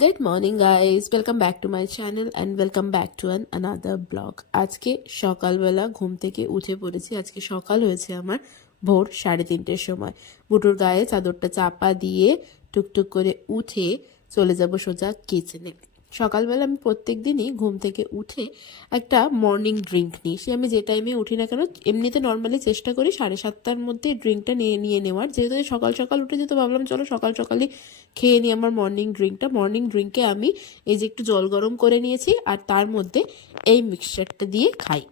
Good morning guys, welcome back to my channel and welcome back to another blog. আজকে সকালবেলা ঘুম থেকে উঠে পড়েছি। আজকে সকাল হয়েছে আমার ভোর 3:30-র সময়। বুটুর গায়ে চাদরটা চাপা দিয়ে টুকটুক করে উঠে চলে যাব সোজা কিচেনে। সকালবেলা আমি প্রত্যেক দিনই ঘুম থেকে উঠে একটা মর্নিং ড্রিঙ্ক নিই। সে আমি যে টাইমে উঠি না কেন, এমনিতে নর্মালি চেষ্টা করি 7:30টার মধ্যে ড্রিঙ্কটা নিয়ে নেওয়ার। যেহেতু সকাল সকাল উঠে যেহেতু ভাবলাম চলো সকাল সকালই খেয়ে নিই আমার মর্নিং ড্রিঙ্কটা। মর্নিং ড্রিঙ্কে আমি এই যে একটু জল গরম করে নিয়েছি আর তার মধ্যে এই মিক্সচারটা দিয়ে খাই।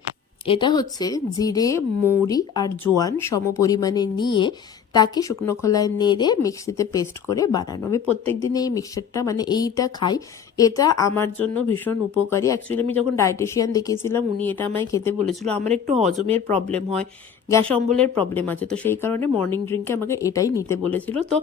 এটা হচ্ছে জিরে, মৌরি আর জোয়ান সম পরিমাণে নিয়ে তাকে শুকনো খোলায় নেড়ে মিক্সিতে পেস্ট করে বানানো। আমি প্রত্যেক দিন এই মিক্সচারটা মানে এইটা খাই। এটা আমার জন্য ভীষণ উপকারী। অ্যাকচুয়ালি আমি যখন ডায়েটিশিয়ান দেখিয়েছিলাম উনি এটা আমায় খেতে বলেছিল। আমার একটু হজমের প্রবলেম হয়, গ্যাস অম্বলের প্রবলেম আছে, তো সেই কারণে মর্নিং ড্রিঙ্কে আমাকে এটাই নিতে বলেছিল। তো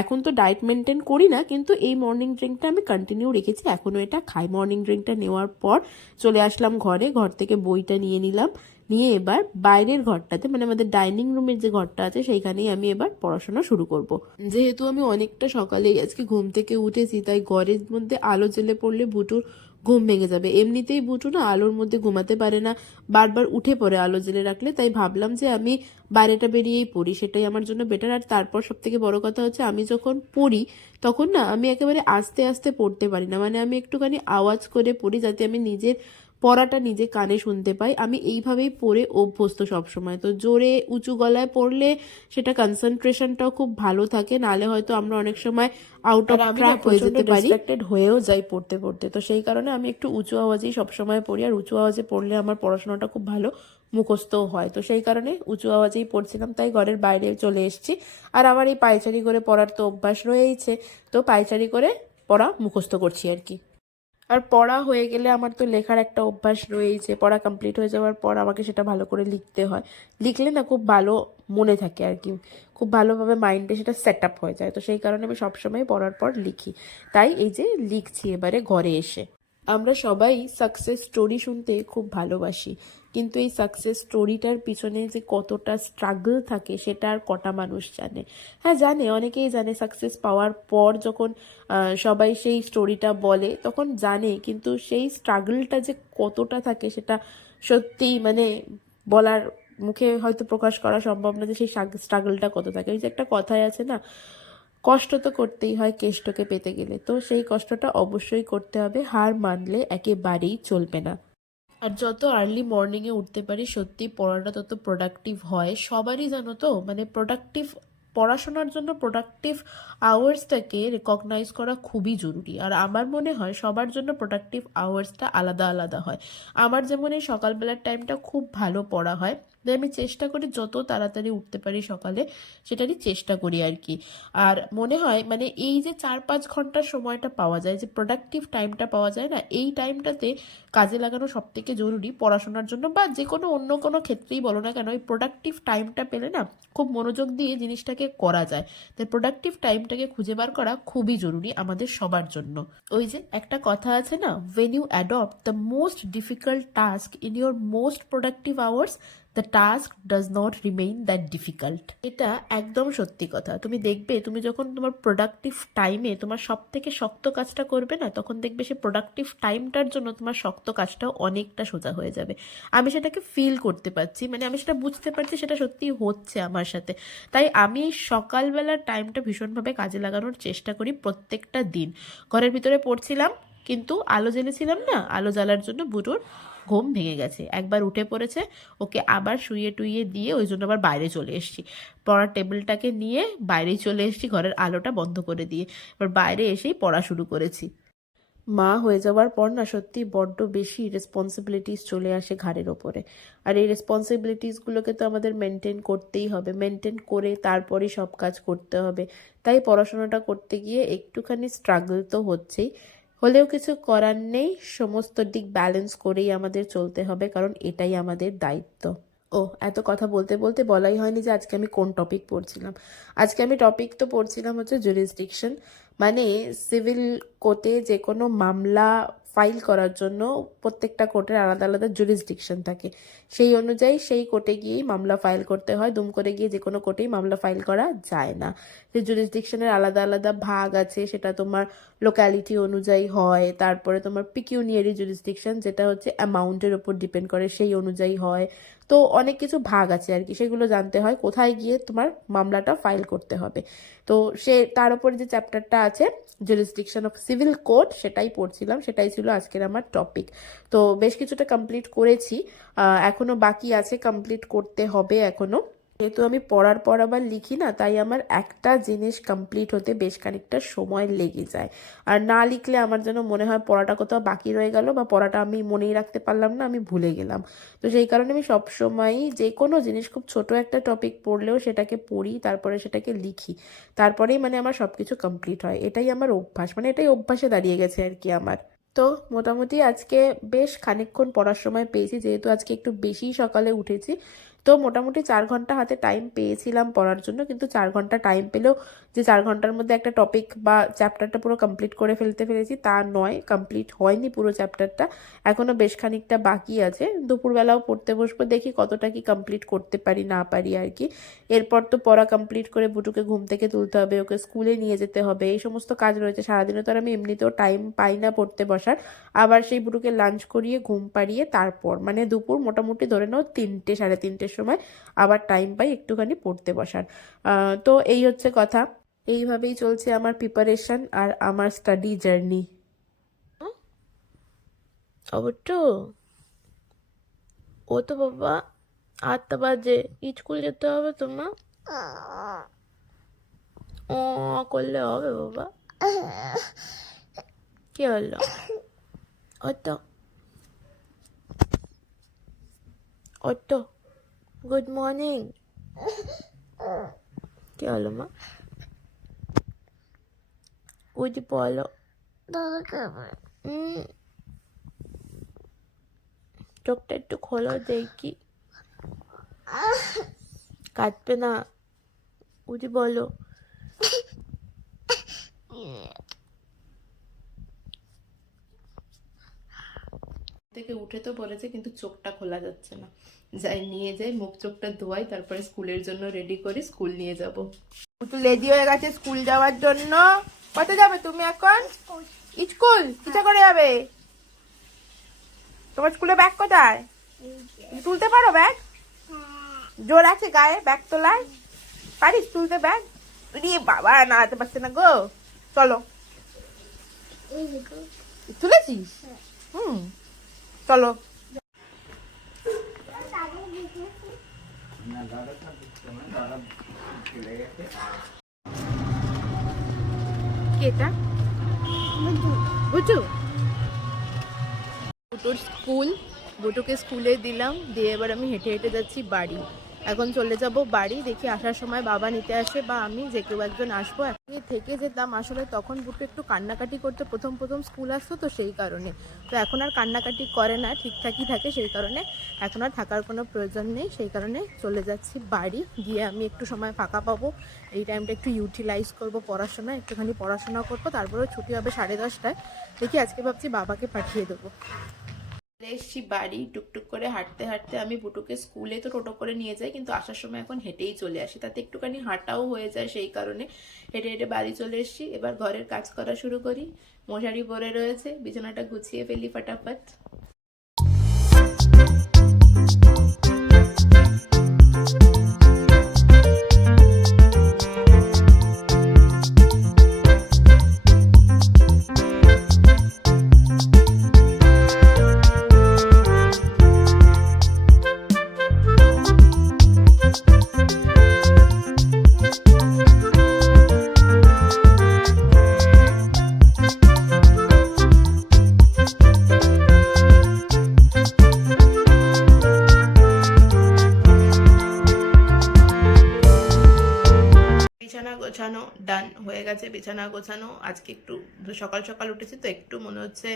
এখন তো ডায়েট মেনটেন করি না, কিন্তু এই মর্নিং ড্রিঙ্কটা আমি কন্টিনিউ রেখেছি, এখনও এটা খাই। মর্নিং ড্রিঙ্কটা নেওয়ার পর চলে আসলাম ঘরে, ঘর থেকে বইটা নিয়ে নিলাম, নিয়ে এবার বাইরের ঘরটাতে মানে আমাদের ডাইনিং রুমের যে ঘরটা আছে সেইখানেই আমি এবার পড়াশোনা শুরু করব। যেহেতু আমি অনেকটা সকালেই আজকে ঘুম থেকে উঠেছি, তাই ঘরের মধ্যে আলো জ্বেলে পড়লে বুটুর ঘুম ভেঙে যাবে। এমনিতেই বুটু না আলোর মধ্যে ঘুমাতে পারে না, বারবার উঠে পড়ে আলো জ্বেলে রাখলে। তাই ভাবলাম যে আমি বাইরেটা বেরিয়েই পড়ি, সেটাই আমার জন্য বেটার। আর তারপর সব থেকে বড় কথা হচ্ছে আমি যখন পড়ি তখন না আমি একেবারে আস্তে আস্তে পড়তে পারি না, মানে আমি একটুখানি আওয়াজ করে পড়ি যাতে আমি নিজের পড়াটা নিজে কানে শুনতে পাই। আমি এইভাবেই পড়ে অভ্যস্ত সবসময়। তো জোরে উঁচু গলায় পড়লে সেটা কনসেন্ট্রেশনটাও খুব ভালো থাকে, নালে হয়তো আমরা অনেক সময় আউট অফ ট্র্যাক হয়ে যেতে পারি, ডিস্ট্রাক্টেড হয়েও যাই পড়তে পড়তে। তো সেই কারণে আমি একটু উঁচু আওয়াজেই সবসময় পড়ি, আর উঁচু আওয়াজে পড়লে আমার পড়াশোনাটা খুব ভালো মুখস্থও হয়। তো সেই কারণে উঁচু আওয়াজেই পড়ছিলাম, তাই ঘরের বাইরে চলে এসেছি। আর আমার এই পায়চারি করে পড়ার তো অভ্যাস রয়েইছে, তো পায়চারি করে পড়া মুখস্থ করছি আর কি। আর পড়া হয়ে গেলে আমার তো লেখার একটা অভ্যাস রয়েছে, পড়া কমপ্লিট হয়ে যাওয়ার পর আমাকে সেটা ভালো করে লিখতে হয়। লিখলে না খুব ভালো মনে থাকে আর কি, খুব ভালোভাবে মাইন্ডে সেটা সেট আপ হয়ে যায়। তো সেই কারণে আমি সবসময় পড়ার পর লিখি। তাই এই যে লিখছি এবারে ঘরে এসে। আমরা সবাই সাকসেস স্টোরি শুনতে খুব ভালোবাসি, কিন্তু এই সাকসেস স্টোরিটার পিছনে যে কতটা স্ট্রাগল থাকে সেটা আর কটা মানুষ জানে? হ্যাঁ জানে, অনেকেই জানে। সাকসেস পাওয়ার পর যখন সবাই সেই স্টোরিটা বলে তখন জানে, কিন্তু সেই স্ট্রাগলটা যে কতটা থাকে সেটা সত্যিই মানে বলার মুখে হয়তো প্রকাশ করা সম্ভব না যে সেই স্ট্রাগলটা কত থাকে। ওই যে একটা কথাই আছে না, কষ্ট তো করতেই হয় কেষ্টকে পেতে গেলে। তো সেই কষ্টটা অবশ্যই করতে হবে, হার মানলে একেবারেই চলবে না। আর যত আর্লি মর্নিংয়ে উঠতে পারি সত্যি পড়াটা তত প্রোডাক্টিভ হয়। সবারই জানো তো, মানে প্রোডাক্টিভ পড়াশোনার জন্য প্রোডাক্টিভ আওয়ার্সটাকে রেকগনাইজ করা খুবই জরুরি। আর আমার মনে হয় সবার জন্য প্রোডাক্টিভ আওয়ার্সটা আলাদা আলাদা হয়। আমার যেমন এই সকালবেলার টাইমটা খুব ভালো পড়া হয়, তাই আমি চেষ্টা করি যত তাড়াতাড়ি উঠতে পারি সকালে সেটারই চেষ্টা করি আর কি। আর মনে হয় মানে এই যে 4-5 ঘন্টার সময়টা পাওয়া যায়, যে প্রোডাক্টিভ টাইমটা পাওয়া যায় না, এই টাইমটাতে কাজে লাগানো সব থেকে জরুরি পড়াশোনার জন্য, বা যে কোনো অন্য কোনো ক্ষেত্রেই বলো না কেন। ওই প্রোডাক্টিভ টাইমটা পেলে না খুব মনোযোগ দিয়ে জিনিসটাকে করা যায়। তাই প্রোডাক্টিভ টাইমটাকে খুঁজে বার করা খুবই জরুরি আমাদের সবার জন্য। ওই যে একটা কথা আছে না, when you adopt the most difficult task in your most productive hours, the task does not remain that difficult. এটা একদম সত্যি কথা। তুমি দেখবে তুমি যখন তোমার প্রোডাক্টিভ টাইমে তোমার সব থেকে শক্ত কাজটা করবে না, তখন দেখবে সে প্রোডাক্টিভ টাইমটার জন্য তোমার শক্ত কাজটাও অনেকটা সোজা হয়ে যাবে। আমি সেটাকে ফিল করতে পারছি, মানে আমি সেটা বুঝতে পারছি, সেটা সত্যি হচ্ছে আমার সাথে। তাই আমি এই সকালবেলার টাইমটা ভীষণভাবে কাজে লাগানোর চেষ্টা করি প্রত্যেকটা দিন। ঘরের ভিতরে পড়ছিলাম কিন্তু আলো জ্বেলেছিলাম না, আলো জ্বালার জন্য বুড়োর ঘুম ভেঙে গেছে, একবার উঠে পড়েছে, ওকে আবার শুইয়ে টুইয়ে দিয়ে ওই জন্য আবার বাইরে চলে এসেছি। পড়ার টেবিলটাকে নিয়ে বাইরেই চলে এসেছি, ঘরের আলোটা বন্ধ করে দিয়ে এবার বাইরে এসেই পড়া শুরু করেছি। মা হয়ে যাওয়ার পর না সত্যি বড্ড বেশি রেসপন্সিবিলিটিস চলে আসে ঘাড়ের ওপরে। আর এই রেসপন্সিবিলিটিসগুলোকে তো আমাদের মেনটেন করতেই হবে, মেনটেন করে তারপরেই সব কাজ করতে হবে। তাই পড়াশোনাটা করতে গিয়ে একটুখানি স্ট্রাগল তো হচ্ছেই, হলেও কিছু করার নেই। সমস্ত দিক ব্যালেন্স করেই আমাদের চলতে হবে, কারণ এটাই আমাদের দায়িত্ব। ও এত কথা বলতে বলতে বলাই হয়নি যে আজকে আমি কোন টপিক পড়ছিলাম। আজকে আমি টপিক তো পড়ছিলাম হচ্ছে জুরিসডিকশন, মানে সিভিল কোর্টে যে কোনো মামলা ফাইল করার জন্য প্রত্যেকটা কোর্টের আলাদা আলাদা জুরিসডিকশন থাকে, সেই অনুযায়ী সেই কোর্টে গিয়েই মামলা ফাইল করতে হয়। দুম করে গিয়ে যে কোনো কোর্টেই মামলা ফাইল করা যায় না। সেই জুরিসডিকশনের আলাদা আলাদা ভাগ আছে, সেটা তোমার লোক্যালিটি অনুযায়ী হয়। তারপরে তোমার পিকিউনিয়ারি জুরিসডিকশন, যেটা হচ্ছে অ্যামাউন্টের উপর ডিপেন্ড করে, সেই অনুযায়ী হয়। তো অনেক কিছু ভাগ আছে আর কি, সেগুলো জানতে হয় কোথায় গিয়ে তোমার মামলাটা ফাইল করতে হবে। তো তার উপরে যে চ্যাপ্টারটা আছে জুরিসডিকশন অফ সিভিল কোর্ট, সেটাই পড়ছিলাম, সেটাই ছিল আজকের আমার টপিক। তো বেশ কিছুটা কমপ্লিট করেছি, এখনো বাকি আছে, কমপ্লিট করতে হবে এখনো। যেহেতু আমি পড়ার পর আবার লিখি না, তাই আমার একটা জিনিস কমপ্লিট হতে বেশ খানিকটা সময় লেগে যায়। আর না লিখলে আমার যেন মনে হয় পড়াটা কোথাও বাকি রয়ে গেল, বা পড়াটা আমি মনেই রাখতে পারলাম না, আমি ভুলে গেলাম। তো সেই কারণে আমি সবসময়ই যে কোনো জিনিস, খুব ছোট একটা টপিক পড়লেও সেটাকে পড়ি, তারপরে সেটাকে লিখি, তারপরেই মানে আমার সব কিছু কমপ্লিট হয়। এটাই আমার অভ্যাস, মানে এটাই অভ্যাসে দাঁড়িয়ে গেছে আর কি আমার। তো মোটামুটি আজকে বেশ খানিকক্ষণ পড়ার সময় পেয়েছি, যেহেতু আজকে একটু বেশি সকালে উঠেছি। তো মোটামুটি 4 ঘন্টা হাতে টাইম পেয়েছিলাম পড়ার জন্য, কিন্তু 4 ঘন্টা টাইম পেলেও যে 4 ঘন্টার মধ্যে একটা টপিক বা চ্যাপ্টারটা পুরো কমপ্লিট করে ফেলতে পেরেছি তা নয়, কমপ্লিট হয়নি পুরো চ্যাপ্টারটা, এখনও বেশ খানিকটা বাকি আছে। দুপুরবেলাও পড়তে বসবো, দেখি কতটা কি কমপ্লিট করতে পারি না পারি আর কি। এরপর তো পড়া কমপ্লিট করে বুটুকে ঘুম থেকে তুলতে হবে, ওকে স্কুলে নিয়ে যেতে হবে, এই সমস্ত কাজ রয়েছে। সারাদিনে তো আর আমি এমনিতেও টাইম পাই না পড়তে বসার। আবার সেই বুটুকে লাঞ্চ করিয়ে ঘুম পাড়িয়ে তারপর মানে দুপুর মোটামুটি ধরে নাও 3টে 3:30 সময় আবার টাইম পাই একটুখানি পড়তে বসার। তো এই হচ্ছে কথা, এইভাবেই চলছে আমার প্রিপারেশন আর আমার স্টাডি জার্নি। অবশ্য ও তো বাবা 8টা বাজে, স্কুল যেতে হবে তোমার। ও করলে হবে বাবা, কি হলো? ওতো ওতো গুড মর্নিং। কি হলো মা? উঠি বলো। চোখটা একটু খোলো দেখি, কাটবে না, উঠি বলো। থেকে উঠে তো পড়েছে, কিন্তু চোখটা খোলা যাচ্ছে না। যাই নিয়ে যাই, মুখ চোখটা ধোয়াই, তারপরে স্কুলের জন্য রেডি করি, স্কুল নিয়ে যাব। তো রেডি হয়ে গেছে স্কুল যাওয়ার জন্য। কত যাবে তুমি এখন? স্কুল কিসে করে যাবে? তোমার স্কুলে ব্যাগ কোথায়? তুলতে পারো ব্যাগ? জোর আছে গায়ে ব্যাগ তোলায়? পারিস তুলতে ব্যাগ? বাবা নাড়াতে পারছে না গো। চলো, তুলেছিস? চলো। বুঝু বুটুর স্কুল, বুটুকে স্কুলে দিলাম, দিয়ে এবার আমি হেঁটে হেঁটে যাচ্ছি বাড়ি। এখন চলে যাব বাড়ি, দেখি আসার সময় বাবা নিতে আসে বা আমি যে কেউ একজন আসবো। একসঙ্গে থেকে যেতাম, আসলে তখন বুটু একটু কান্নাকাটি করতে, প্রথম স্কুল আসতো তো সেই কারণে। তো এখন আর কান্নাকাটি করে না, ঠিকঠাকই থাকে, সেই কারণে এখন আর থাকার কোনো প্রয়োজন নেই। সেই কারণে চলে যাচ্ছি বাড়ি, গিয়ে আমি একটু সময় ফাঁকা পাবো, এই টাইমটা একটু ইউটিলাইজ করবো পড়াশোনায়, একটুখানি পড়াশোনা করবো, তারপরে ছুটি হবে 10:30টায়। দেখি আজকে ভাবছি বাবাকে পাঠিয়ে দেবো। এসছি বাড়ি, টুকটুক করে হাঁটতে হাঁটতে। আমি বুটুকে স্কুলে তো টোটো করে নিয়ে যাই, কিন্তু আসার সময় এখন হেঁটেই চলে আসি, তাতে একটুখানি হাঁটাও হয়ে যায়, সেই কারণে হেঁটে হেঁটে বাড়ি চলে এসেছি। এবার ঘরের কাজ করা শুরু করি। মশারি পরে রয়েছে, বিছানাটা গুছিয়ে ফেলি ফটাফট। গেছে বিছানা গোছানো। আজকে একটু সকাল সকাল উঠেছি তো একটু মনে হচ্ছে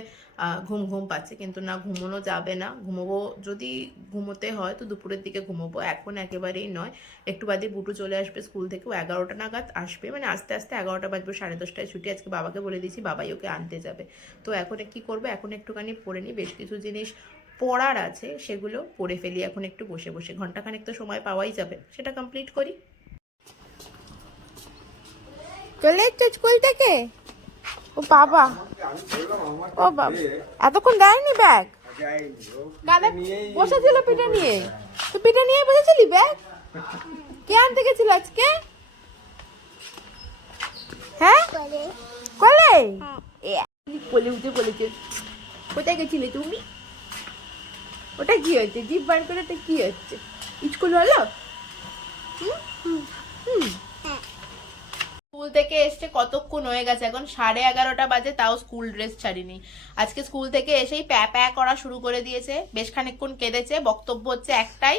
ঘুম ঘুম পাচ্ছে, কিন্তু না, ঘুমোনো যাবে না। ঘুমোবো যদি ঘুমোতে হয় তো দুপুরের দিকে ঘুমোবো, এখন একেবারেই নয়। একটু বাদে বুটু চলে আসবে স্কুল থেকে, ও 11টা নাগাদ আসবে, মানে আস্তে আস্তে 11টা বাজবে, 10:30টায় ছুটি। আজকে বাবাকে বলে দিয়েছি, বাবাই ওকে আনতে যাবে। তো এখন কি করবো, এখন একটুখানি পড়ে নিই, বেশ কিছু জিনিস পড়ার আছে সেগুলো পড়ে ফেলি এখন একটু বসে বসে, ঘন্টাখানেক তো সময় পাওয়াই যাবে, সেটা কমপ্লিট করি। চলে এসছো স্কুল থেকে? ও বাবা, ও বাবা, এতক্ষণ দেয়নি ব্যাগ? দাদা বসেছিল পিঠে নিয়ে, তো পিঠে নিয়ে বসেছিলি ব্যাগ? কে আনতে গেছিল আজকে? হ্যাঁ কোলে, কোলে উঠে বলেছে। কোথায় গেছিলে তুমি? ওটা কি হচ্ছে, জিভ বার করে ওটা কি হচ্ছে? স্কুল হলো? স্কুল থেকে এসছে কতক্ষণ হয়ে গেছে, এখন 11:30 বাজে, তাও স্কুল ড্রেস ছাড়িনি। আজকে স্কুল থেকে এসেই প্যা প্যা করা শুরু করে দিয়েছে, বেশ খানিকক্ষণ কেঁদেছে। বক্তব্য হচ্ছে একটাই,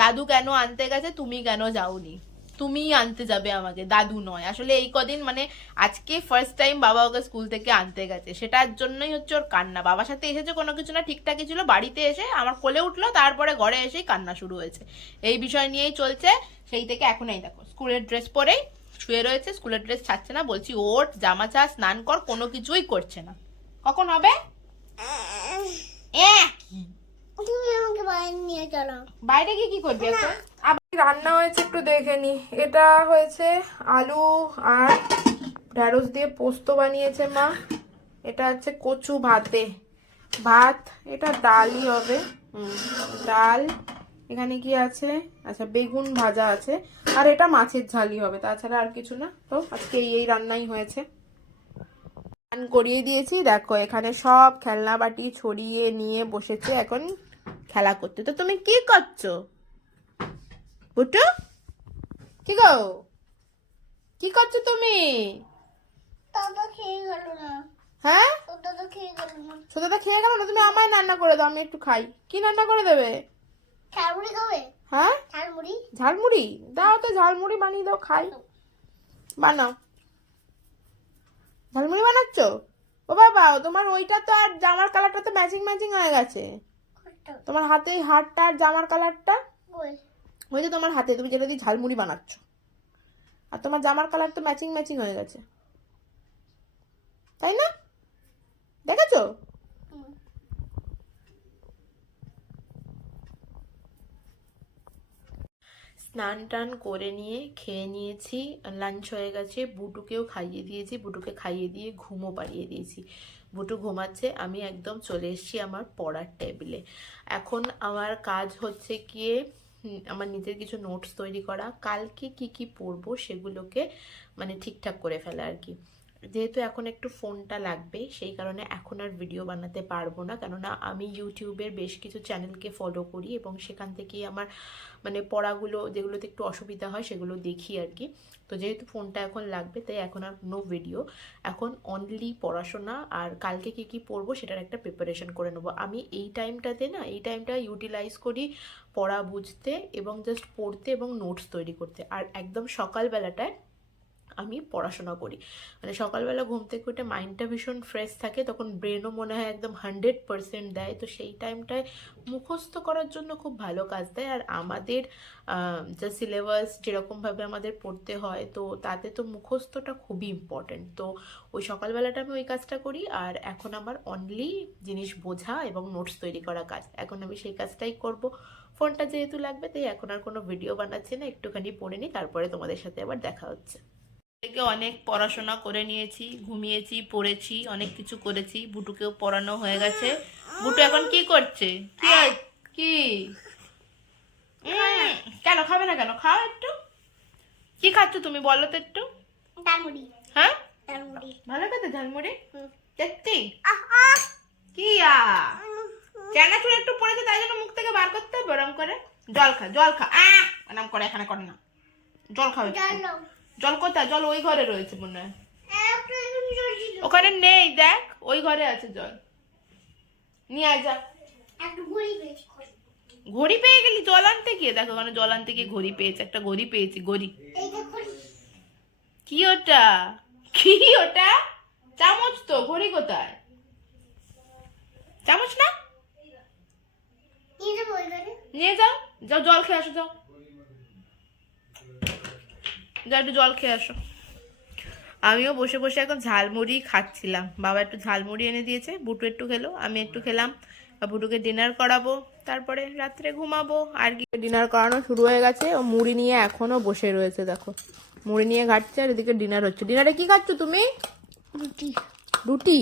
দাদু কেন আনতে গেছে, তুমি কেন যাওনি? তুমিই আনতে যাবে আমাকে, দাদু নয়। আসলে এই কদিন মানে আজকে ফার্স্ট টাইম বাবা ওকে স্কুল থেকে আনতে গেছে, সেটার জন্যই হচ্ছে ওর কান্না। বাবার সাথে এসেছে কোনো কিছু না, ঠিকঠাকই ছিল, বাড়িতে এসে আমার কোলে উঠলো, তারপরে ঘরে এসেই কান্না শুরু হয়েছে। এই বিষয় নিয়েই চলছে সেই থেকে। এখন এই দেখো স্কুলের ড্রেস পরেই শুয়ে রয়েছে, স্কুলের ড্রেস ছাড়ছে না। বলছি ওঠ, জামা চা, স্নান কর, কোনো কিছুই করছে না। কখন হবে? তুমি আমাকে বাইরে নিয়ে চলো। বাইরে গিয়ে কি করবি এখন? আবার রান্না হয়েছে একটু দেখে নি। এটা হয়েছে আলু আর ঢেঁড়স দিয়ে পোস্ত বানিয়েছে মা। এটা হচ্ছে কচু ভাতে ভাত, এটা ডালই হবে। ডাল। এখানে কি আছে? আচ্ছা, বেগুন ভাজা আছে, আর এটা মাছের ঝালই হবে, তাছাড়া আর কিছু না। তো আজকে এই রান্নাই হয়েছে। স্নান করিয়ে দিয়েছি, দেখো এখানে সব খেলনা বাটি ছড়িয়ে নিয়ে বসেছে এখন খেলা করতে। তো তুমি কি করছো বুটু? কি গো, কি করছো তুমি? দাদা খেয়ে গেল না। হ্যাঁ, দাদা খেয়ে গেল না। সোদাটা খেয়ে গেল না? তুমি আমায় রান্না করে দাও, আমি একটু খাই। কি রান্না করে দেবে? ঝালমুড়ি খাবে? হ্যাঁ, ঝালমুড়ি। ঝালমুড়ি দাও তো, ঝালমুড়ি বানিয়ে দাও, খাই। বানাও, ঝালমুড়ি বানাচ্ছ? ও বাবা, তোমার ওইটা তো আর জামার কালারটা তো ম্যাচিং ম্যাচিং হয়ে গেছে। তোমার হাতে হাতটা আর জামার কালারটা ওই যে তোমার হাতে, তুমি যেটা দিয়ে ঝালমুড়ি বানাচ্ছ, আর তোমার জামার কালার তো ম্যাচিং ম্যাচিং হয়ে গেছে, তাই না? দেখেছো? স্নান টান করে নিয়ে খেয়ে নিয়েছি, লাঞ্চ হয়ে গেছে, বুটুকেও খাইয়ে দিয়েছি, বুটুকে খাইয়ে দিয়ে ঘুমও পাড়িয়ে দিয়েছি। বুটু ঘুমাচ্ছে, আমি একদম চলে এসেছি আমার পড়ার টেবিলে। এখন আমার কাজ হচ্ছে গিয়ে আমার নিজের কিছু নোটস তৈরি করা, কালকে কি কি পড়বো সেগুলোকে মানে ঠিকঠাক করে ফেলা আর কি। যেহেতু এখন একটু ফোনটা লাগবে, সেই কারণে এখন আর ভিডিও বানাতে পারবো না, কেননা আমি ইউটিউবের বেশ কিছু চ্যানেলকে ফলো করি এবং সেখান থেকেই আমার মানে পড়াগুলো যেগুলোতে একটু অসুবিধা হয় সেগুলো দেখি আর কি। তো যেহেতু ফোনটা এখন লাগবে, তাই এখন আর নো ভিডিও, এখন অনলি পড়াশোনা। আর কালকে কি কি পড়বো সেটার একটা প্রিপারেশন করে নেবো। আমি এই টাইমটাতে না, এই টাইমটা ইউটিলাইজ করি পড়া বুঝতে এবং জাস্ট পড়তে এবং নোটস তৈরি করতে। আর একদম সকালবেলাটায় আমি পড়াশোনা করি, মানে সকালবেলা ঘুম থেকে উঠে মাইন্ডটা ভীষণ ফ্রেশ থাকে, তখন ব্রেনও মনে হয় একদম 100% দেয়। তো সেই টাইমটায় মুখস্থ করার জন্য খুব ভালো কাজ দেয়। আর আমাদের যা সিলেবাস যেরকমভাবে আমাদের পড়তে হয়, তো তাতে তো মুখস্থটা খুবই ইম্পর্টেন্ট। তো ওই সকালবেলাটা আমি ওই কাজটা করি, আর এখন আমার অনলি জিনিস বোঝা এবং নোটস তৈরি করা কাজ, এখন আমি সেই কাজটাই করব। ফোনটা যেহেতু লাগবে, তাই এখন আর কোনো ভিডিও বানাচ্ছি না, একটুখানি পড়ে নিই, তারপরে তোমাদের সাথে আবার দেখা হচ্ছে। থেকে অনেক পড়াশোনা করে নিয়েছি, ঘুমিয়েছি, পড়েছি, অনেক কিছু করেছি। বুটুকেও পড়ানো হয়ে গেছে। বুটু এখন কি করছে? কি কেন খাবে না? কেন খাও একটু। কি খাচ্ছ তুমি বলো তো একটু? ঝালমুড়ি। হ্যাঁ, ঝালমুড়ি ভালো খেতে ঝালমুড়ি। দেখছি কি চানাচুর একটু পড়েছে, তাই জন্য মুখ থেকে বার করতে হবে ওরম করে। জল খা, জল খা। এরম করে এখানে কর না, জল খাবে। জল কোথায়? জল ওই ঘরে রয়েছে মনে হয়, ওখানে নেই, দেখ ওই ঘরে আছে জল, নিয়ে আয় যা। ঘড়ি পেয়ে গেলি জল আনতে গিয়ে? দেখো ওখানে জল আনতে গিয়ে ঘড়ি পেয়েছে, একটা ঘড়ি পেয়েছি। ঘড়ি কি ওটা? কি ওটা? চামচ তো, ঘড়ি কোথায়? চামচ না? নিয়ে যাবো ওই ঘরে। নিয়ে যাও, যাও জল খেয়ে আসো, যাও যাও একটু জল খেয়ে আসো। আমিও বসে বসে এখন ঝালমুড়ি খাচ্ছিলাম। বাবা একটু ঝালমুড়ি এনে দিয়েছে, বুটু একটু খেলো, আমি একটু খেলাম। আর বুটুকে ডিনার করাবো, তারপরে রাত্রে ঘুমাবো। আর কি, ডিনার করানো শুরু হয়ে গেছে। ও মুড়ি নিয়ে এখনো বসে রয়েছে, দেখো মুড়ি নিয়ে ঘাটছে আর এদিকে ডিনার হচ্ছে। ডিনারে কি খাচ্ছ তুমি? রুটি। রুটি?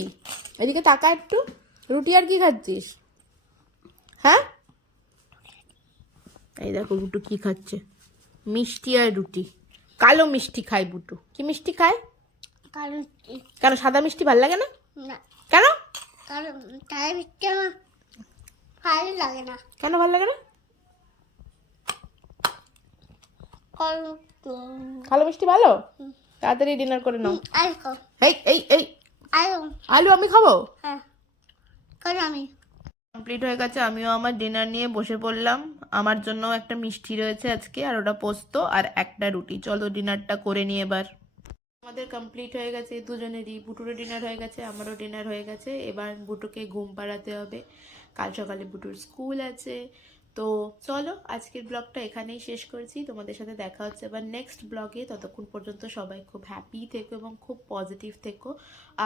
এদিকে তাকা একটু, রুটি আর কি খাচ্ছিস? হ্যাঁ, এই দেখো বুটু কি খাচ্ছে, মিষ্টি আর রুটি। কালো মিষ্টি খায় বুটু। কি মিষ্টি খায়? কারণ কেন, সাদা মিষ্টি ভাল লাগে না? না, কেন? কারণ তার মিষ্টি আমার ভালো লাগে না। কেন ভাল লাগে না? কারণ কালো মিষ্টি ভালো? তাড়াতাড়ি ডিনার করে নাও। আলু খাও। এই এই এই আলু। আলু আমি খাবো? হ্যাঁ, কারণ আমি কমপ্লিট হয়ে গেছে, আমিও আমার ডিনার নিয়ে বসে পড়লাম। আমার জন্য একটা মিষ্টি রয়েছে আজকে, আর ওটা পোস্ত আর একটা রুটি। চলো ডিনারটা করে নিই এবার। আমাদের কমপ্লিট হয়ে গেছে দুজনেরই। বুটুরও ডিনার হয়ে গেছে, আমারও ডিনার হয়ে গেছে। এবার বুটুকে ঘুম পাড়াতে হবে, কাল সকালে বুটুর স্কুল আছে। তো চলো আজকের ব্লগটা এখানেই শেষ করছি। তোমাদের সাথে দেখা হচ্ছে আবার নেক্সট ব্লগে। ততক্ষণ পর্যন্ত সবাই খুব হ্যাপি থেকো এবং খুব পজিটিভ থেকো।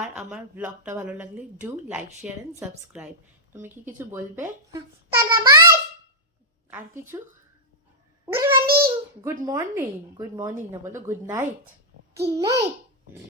আর আমার ব্লগটা ভালো লাগলে do like, share and subscribe. তুমি কি কিছু বলবে? Tata bye. আর কিছু? Good morning. Good morning. Good morning না, বলো গুড নাইট। Good night.